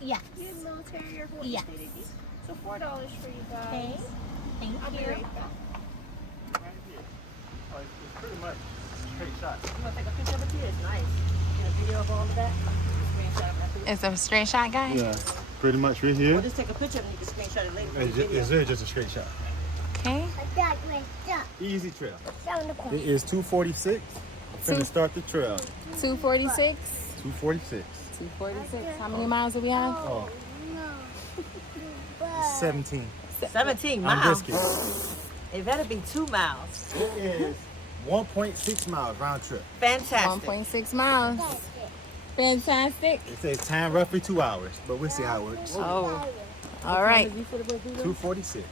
Yes. You have military or Hawaii Yes. state ID? So $4 for you guys. Okay. Thank I'll be you. right back. Right here. Oh, it's pretty much straight shot. You want to take a picture of it too? It's nice. Get a video of all of that. Screenshot of it. It's a straight shot, guy? Yeah, pretty much right here. Or just take a picture of it and you can screenshot it later. It's there just a straight shot. Okay. Easy trail. It is 246. Finna start the trail. 246. 246. 246. How many miles do we have? Oh. 17. 17 I'm miles. just kidding. It better be 2 miles. It is 1.6 miles round trip. Fantastic. 1.6 miles. Fantastic. It says time roughly 2 hours, but we'll see how it works. Oh. All right. 246.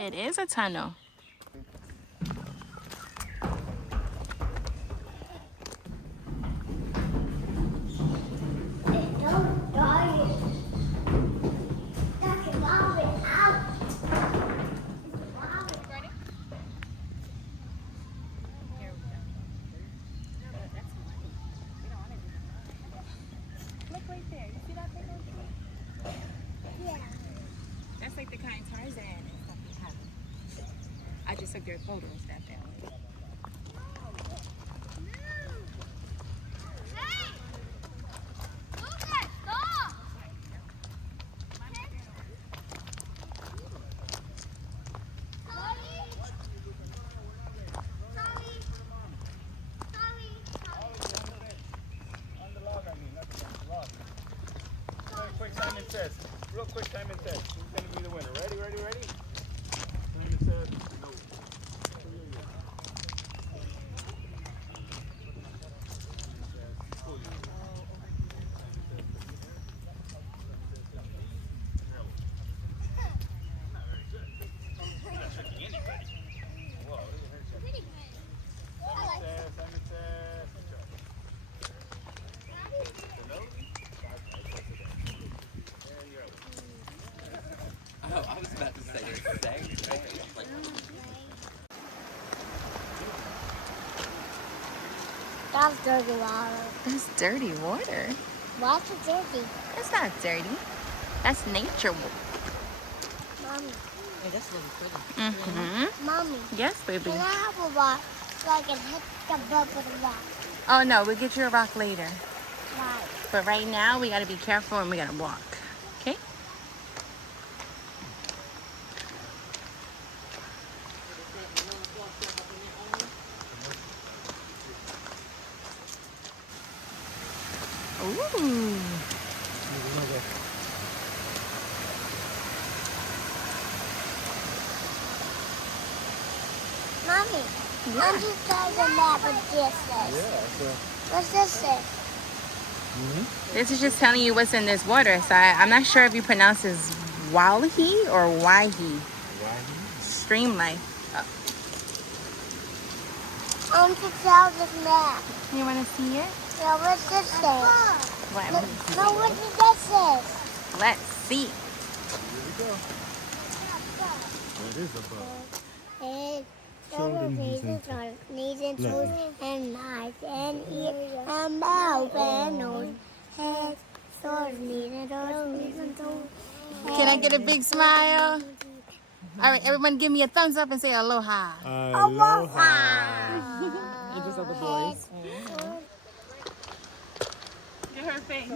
It is a tunnel. Look right there. You see that thing over there? Yeah. That's like the kind Tarzan and stuff they have. I just took their photos that day. Quick timing test. Real quick timing test. Who's going to be the winner? Ready? Timing test. No. Oh, I was about to say the same thing. Like, That's dirty water. That's dirty water. Why's it dirty? That's not dirty. That's nature. Mommy. Hey, that's really pretty. Mm-hmm. Mommy. Yes, baby. Can I have a rock so I can hit the bug with a rock? Oh, no, we'll get you a rock later. Right. But right now, we got to be careful and we got to walk. Okay? Ooh. Mommy, Yeah. I'm just trying to map what this is. What's this say? This is just telling you what's in this water. So I'm not sure if you pronounce this Walahi or Waihi. Stream life. I'm to tell this map. You want to see it? Yeah, what's this say? What? No, what did that say? Let's see. It is a bug. Head, Children knees and toes, and eyes and ears, and mouth and nose. Head, shoulders, knees and toes. Can I get a big smile? All right, everyone give me a thumbs up and say aloha. Aloha. Just of the boys. Get her face.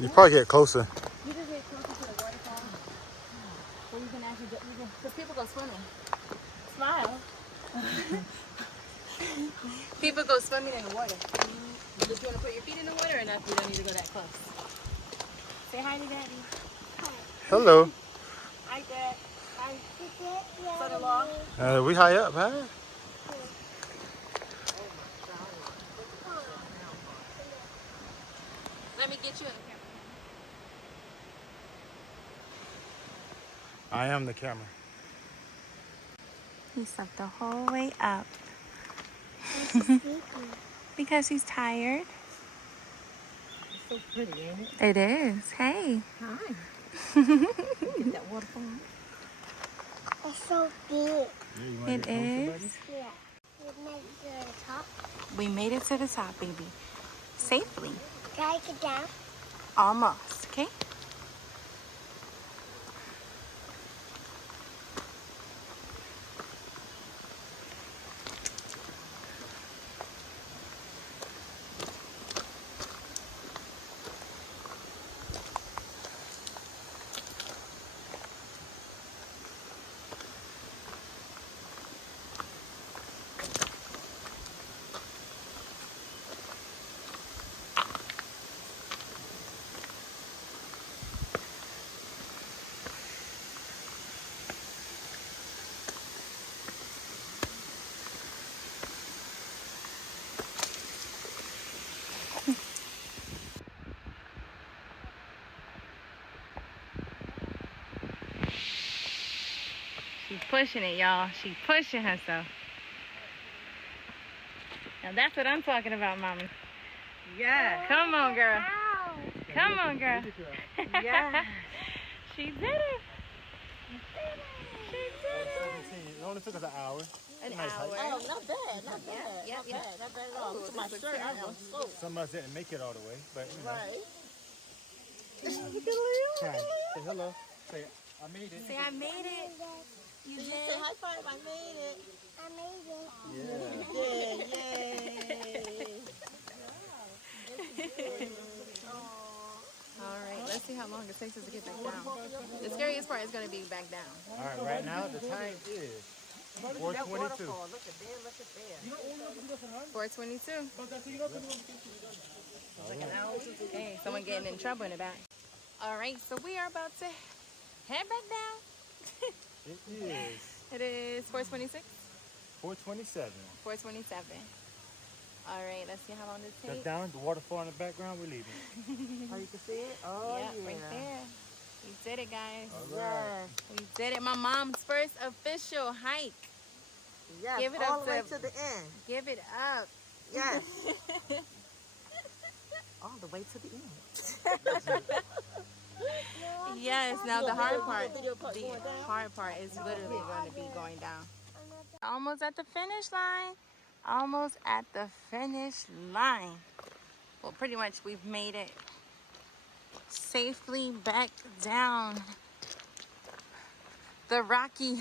You probably get closer. You just get closer to the waterfall. Or you can actually get, because people go swimming. Smile. People go swimming in the water. If you want to put your feet in the water or not, you don't need to go that close. Say hi to Daddy. Hello. Hi, Dad. Hi, son-in-law. We high up, huh? Let me get you in the camera. I am the camera. He slept the whole way up. Because he's tired. so pretty, ain't it? It is. Hey. Hi. Get that waterfall. It's so big. It is. Yeah. We made it to the top. We made it to the top, baby. Safely. Can I get down? Almost. Okay. She's pushing it, y'all. She's pushing herself. Now that's what I'm talking about, Mommy. Yeah. Come on, girl. Ow. Come on, girl. Yeah. She did it. It only took us an hour. An Nice hour. hike. Oh, not bad. Not bad. Yep, Not yep. bad. Not bad at all. Look at my this looks shirt. I am terrible. soaked. Some of us didn't make it all the way, but you know. Right. Hi. Say hello. Say, I made it. Say, I made it. You Did you did. say high five? I made it. I made it. Yeah. Yeah. Yay. All right, let's see how long it takes us to get back down. The scariest part is going to be back down. All right, right now the time is 4:22. Look at there. Look at there. 4:22. Okay, someone getting in trouble in the back. All right, so we are about to head back down. It is It is 4:26. 4:27. 4:27. All right, let's see how long this That's takes. down the waterfall in the background. We're leaving. Oh, you can see it? Oh, Yeah, yeah. right there. We did it, guys. All right. We did it. My mom's first official hike. Yes. Give it all up the way to- to the end. Give it up. Yes. all the way to the end. Yes, now the hard part. Video part The going down. hard part is literally going to be going down. Almost at the finish line. Almost at the finish line. Well, pretty much we've made it safely back down the rocky,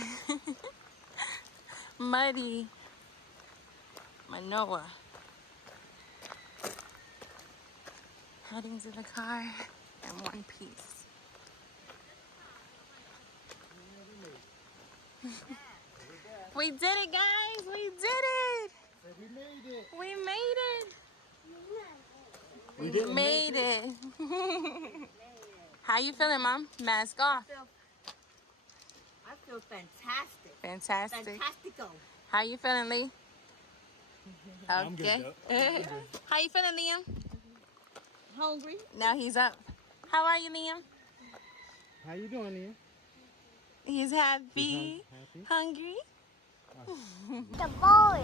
muddy Manoa. Heading to the car in one piece. We did it, guys. We did it. We made it. We made it. We didn't Made it. How you feeling, Mom? Mask off. I feel fantastic. Fantastic. Fantastico. How you feeling, Lee? I'm good, Okay. How you feeling, Liam? Hungry? Now he's up. How are you, Liam? How you doing, Ian? He's happy. Happy? Hungry. The boy.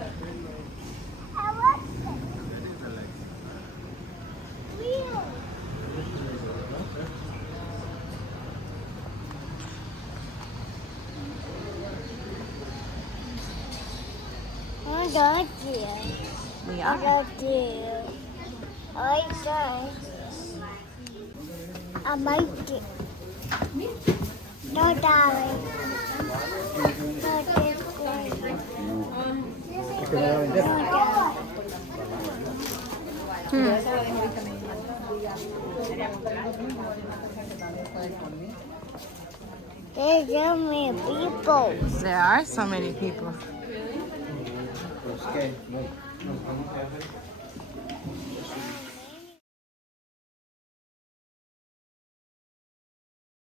I love it. Wheel. I got you. We I are. got you. I got. I might it. No, darling. No, this way. No, darling. There's so many people. There are so many people. Okay.